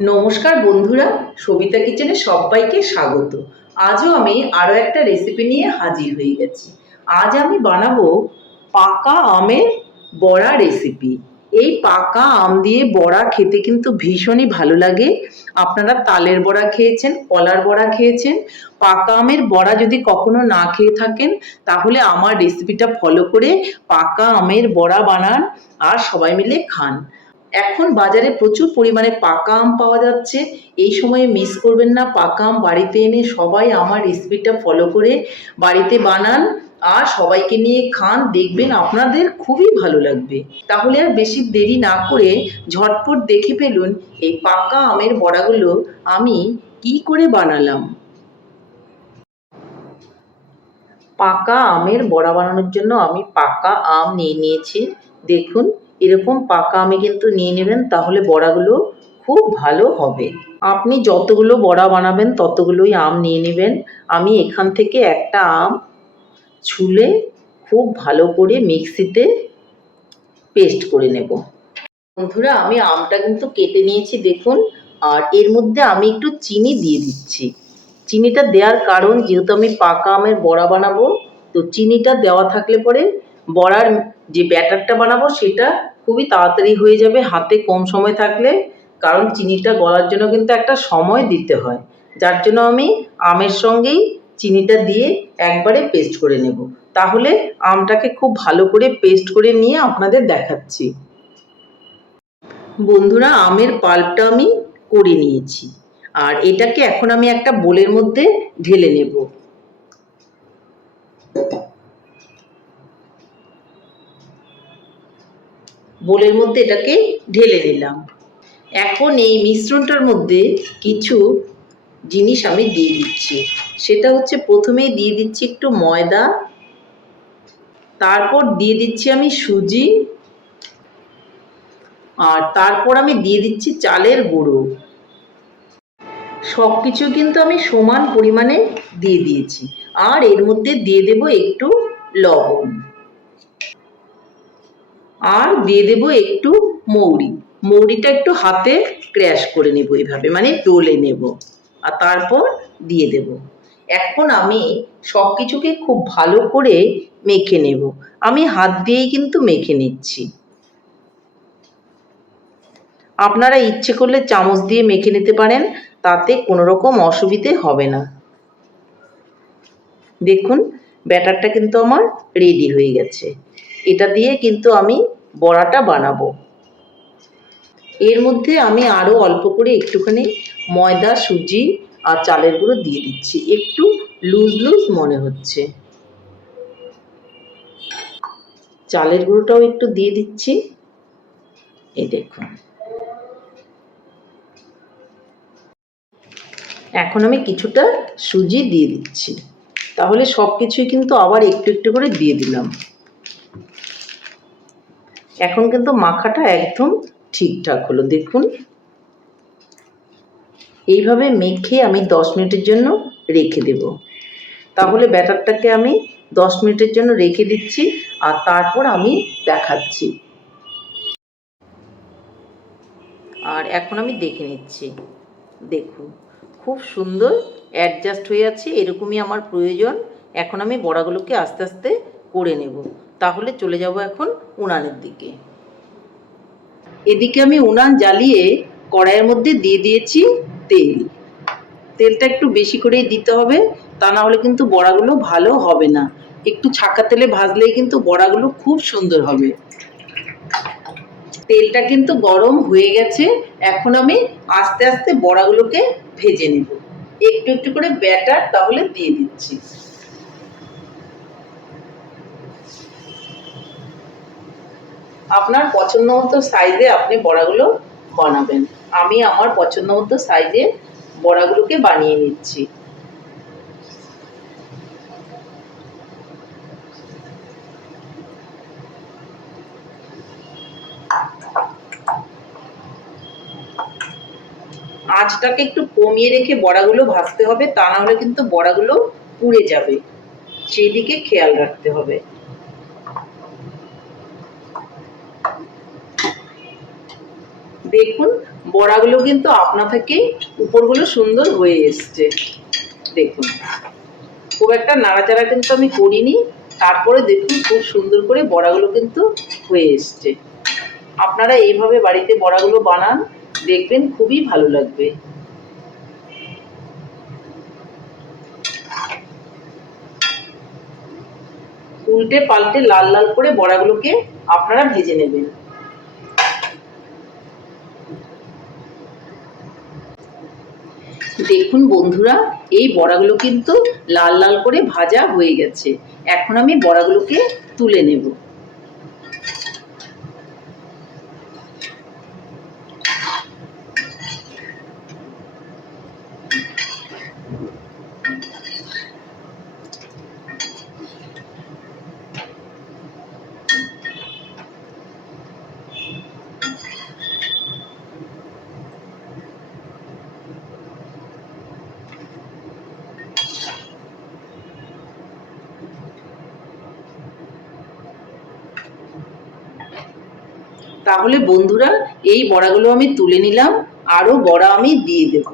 নমস্কার বন্ধুরা, সবিতা কিচেনে সবাইকে স্বাগত। আজও আমি আরও একটা রেসিপি নিয়ে হাজির হয়ে গেছি। আজ আমি বানাবো পাকা আমের বড়া রেসিপি। এই পাকা আম দিয়ে বড়া খেতে কিন্তু ভীষণই ভালো লাগে। আপনারা তালের বড়া খেয়েছেন, কলার বড়া খেয়েছেন, পাকা আমের বড়া যদি কখনো না খেয়ে থাকেন তাহলে আমার রেসিপিটা ফলো করে পাকা আমের বড়া বানান আর সবাই মিলে খান। এখন বাজারে প্রচুর পরিমাণে পাকা আম পাওয়া যাচ্ছে। এই সময়ে মিস করবেন না, পাকা আম বাড়িতে এনে সবাই আমার রেসিপিটা ফলো করে বাড়িতে বানান আর সবাইকে নিয়ে খান, দেখবেন আপনাদের খুবই ভালো লাগবে। তাহলে আর বেশি দেরি না করে ঝটপট দেখে ফেলুন এই পাকা আমের বড়াগুলো আমি কি করে বানালাম। পাকা আমের বড়া বানানোর জন্য আমি পাকা আম নিয়ে নিয়েছি। দেখুন, এরকম পাকা আমে কিন্তু নিয়ে নেবেন, তাহলে বড়াগুলো খুব ভালো হবে। আপনি যতগুলো বড়া বানাবেন ততগুলোই আম নিয়ে নেবেন। আমি এখান থেকে একটা আম ছুলে খুব ভালো করে মিক্সিতে পেস্ট করে নেব। বন্ধুরা, আমি আমটা কিন্তু কেটে নিয়েছি দেখুন। আর এর মধ্যে আমি একটু চিনি দিয়ে দিচ্ছি। চিনিটা দেওয়ার কারণ, যেহেতু আমি পাকা আমের বড়া বানাবো, তো চিনিটা দেওয়া থাকলে পরে বড়ার যে ব্যাটারটা বানাবো সেটা খুবই তাড়াতাড়ি হয়ে যাবে হাতে কম সময় থাকলে। কারণ চিনিটা গলার জন্য কিন্তু একটা সময় দিতে হয়, যার জন্য আমি আমের সঙ্গেই চিনিটা দিয়ে একবারে পেস্ট করে নেব। তাহলে আমটাকে খুব ভালো করে পেস্ট করে নিয়ে আপনাদের দেখাচ্ছি। বন্ধুরা, আমের পাল্পটা আমি করে নিয়েছি আর এটাকে এখন আমি একটা বোলের মধ্যে ঢেলে নেব। বোলের মধ্যে এটাকে ঢেলে নিলাম। এখন এই মিশ্রণটার মধ্যে কিছু জিনিস আমি দিয়ে দিচ্ছি। সেটা হচ্ছে, প্রথমেই দিয়ে দিচ্ছি একটু ময়দা, তারপর দিয়ে দিচ্ছি আমি সুজি, আর তারপর আমি দিয়ে দিচ্ছি চালের গুঁড়ো। সব কিছু কিন্তু আমি সমান পরিমাণে দিয়ে দিয়েছি। আর এর মধ্যে দিয়ে দেব একটু লবণ, আর দিয়ে দেব একটু মৌরি। মৌরিটা একটু হাতে ক্র্যাশ করে নেব, এইভাবে মানে ডলে নেব, আর তারপর দিয়ে দেব। এখন আমি সব কিছুকে খুব ভালো করে মেখে নেব। আমি হাত দিয়েই কিন্তু মেখে নিচ্ছি। আপনারা ইচ্ছে করলে চামচ দিয়ে মেখে নিতে পারেন, তাতে কোনো রকম অসুবিধে হবে না। দেখুন, ব্যাটারটা কিন্তু আমার রেডি হয়ে গেছে। এটা দিয়ে কিন্তু আমি বড়াটা বানাবো। এর মধ্যে আমি আরও অল্প করে একটুখানি ময়দা, সুজি আর চালের গুঁড়ো দিয়ে দিচ্ছি। একটু লুজ লুজ মনে হচ্ছে। চালের গুঁড়োটাও একটু দিয়ে দিচ্ছি। এই দেখুন, এখন আমি কিছুটা সুজি দিয়ে দিচ্ছি। তাহলে সব কিছুই কিন্তু আবার একটু একটু করে দিয়ে দিলাম। এখন কিন্তু মাখাটা একদম ঠিকঠাক হলো। দেখুন, এইভাবে মেখে আমি 10 মিনিটের জন্য রেখে দেব। তাহলে ব্যাটারটাকে আমি 10 মিনিটের জন্য রেখে দিচ্ছি, আর তারপর আমি দেখাচ্ছি। আর এখন আমি দেখে নিচ্ছি। দেখুন, খুব সুন্দর অ্যাডজাস্ট হয়ে আছে, এরকমই আমার প্রয়োজন। এখন আমি বড়াগুলোকে আস্তে আস্তে করে নেব। তাহলে চলে যাব এখন উনানের দিকে। এদিকে আমি উনান জ্বালিয়ে কড়াইয়ের মধ্যে দিয়ে দিয়েছি তেল। তেলটা একটু বেশি করেই দিতে হবে, তা না হলে কিন্তু বড়াগুলো ভালো হবে না। একটু ছাকা তেলে ভাজলেই কিন্তু বড়াগুলো খুব সুন্দর হবে। তেলটা কিন্তু গরম হয়ে গেছে। এখন আমি আস্তে আস্তে বড়াগুলোকে ভেজে নেব। একটু একটু করে ব্যাটার তাহলে দিয়ে দিচ্ছি। আপনার পছন্দ মতো সাইজে আপনি বড়াগুলো বানাবেন। আমি আমার পছন্দ মতো সাইজে বড়াগুলোকে বানিয়ে নিচ্ছি। আঁচটাকে একটু কমিয়ে রেখে বড়াগুলো ভাজতে হবে, তা না হলে কিন্তু বড়াগুলো পুড়ে যাবে, সেই দিকে খেয়াল রাখতে হবে। দেখুন, বড়াগুলো কিন্তু আপনা থেকে উপরগুলো সুন্দর হয়ে এসছে। দেখুন, খুব একটা নাড়াচাড়া কিন্তু আমি করিনি, তারপরে দেখুন খুব সুন্দর করে বড়াগুলো কিন্তু হয়ে এসছে। আপনারা এইভাবে বাড়িতে বড়াগুলো বানান, দেখবেন খুবই ভালো লাগবে। উল্টে পাল্টে লাল লাল করে বড়াগুলোকে আপনারা ভেজে নেবেন। দেখুন বন্ধুরা, এই বড়াগুলো কিন্তু লাল লাল করে ভাজা হয়ে গেছে। এখন আমি বড়াগুলোকে তুলে নেব। তাহলে বন্ধুরা, এই বড়াগুলো আমি তুলে নিলাম, আরো বড়া আমি দিয়ে দেব।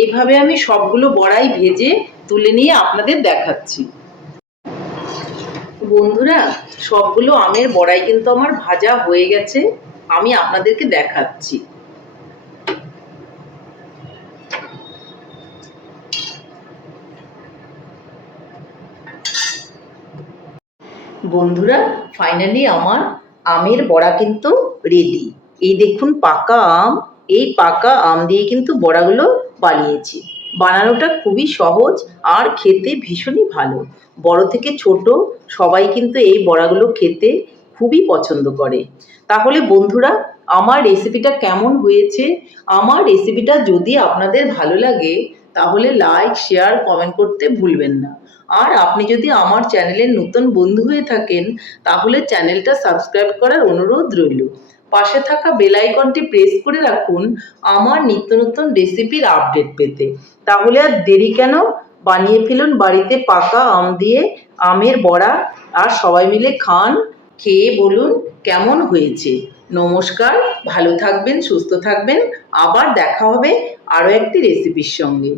এইভাবে আমি সবগুলো বড়াই ভেজে তুলে নিয়ে আপনাদের দেখাচ্ছি। বন্ধুরা, সবগুলো আমের বড়াই কিন্তু আমার ভাজা হয়ে গেছে, আমি আপনাদেরকে দেখাচ্ছি। বন্ধুরা, ফাইনালি আমার আমের বড়া কিন্তু রেডি। এই দেখুন পাকা আম, এই পাকা আম দিয়ে কিন্তু বড়াগুলো বানিয়েছি। বানানোটা খুবই সহজ আর খেতে ভীষণই ভালো। বড় থেকে ছোট সবাই কিন্তু এই বড়াগুলো খেতে খুবই পছন্দ করে। তাহলে বন্ধুরা, আমার রেসিপিটা কেমন হয়েছে? আমার রেসিপিটা যদি আপনাদের ভালো লাগে তাহলে লাইক, শেয়ার, কমেন্ট করতে ভুলবেন না। আর আপনি যদি আমার চ্যানেলের নতুন বন্ধু হয়ে থাকেন তাহলে চ্যানেলটা সাবস্ক্রাইব করার অনুরোধ রইল। পাশে থাকা বেল আইকনটি প্রেস করে রাখুন আমার নিত্য নতুন রেসিপির আপডেট পেতে। তাহলে আর দেরি কেন, বানিয়ে ফেলুন বাড়িতে পাকা আম দিয়ে আমের বড়া, আর সবাই মিলে খান, খেয়ে বলুন কেমন হয়েছে। নমস্কার, ভালো থাকবেন, সুস্থ থাকবেন, আবার দেখা হবে আরও একটি রেসিপির সঙ্গে।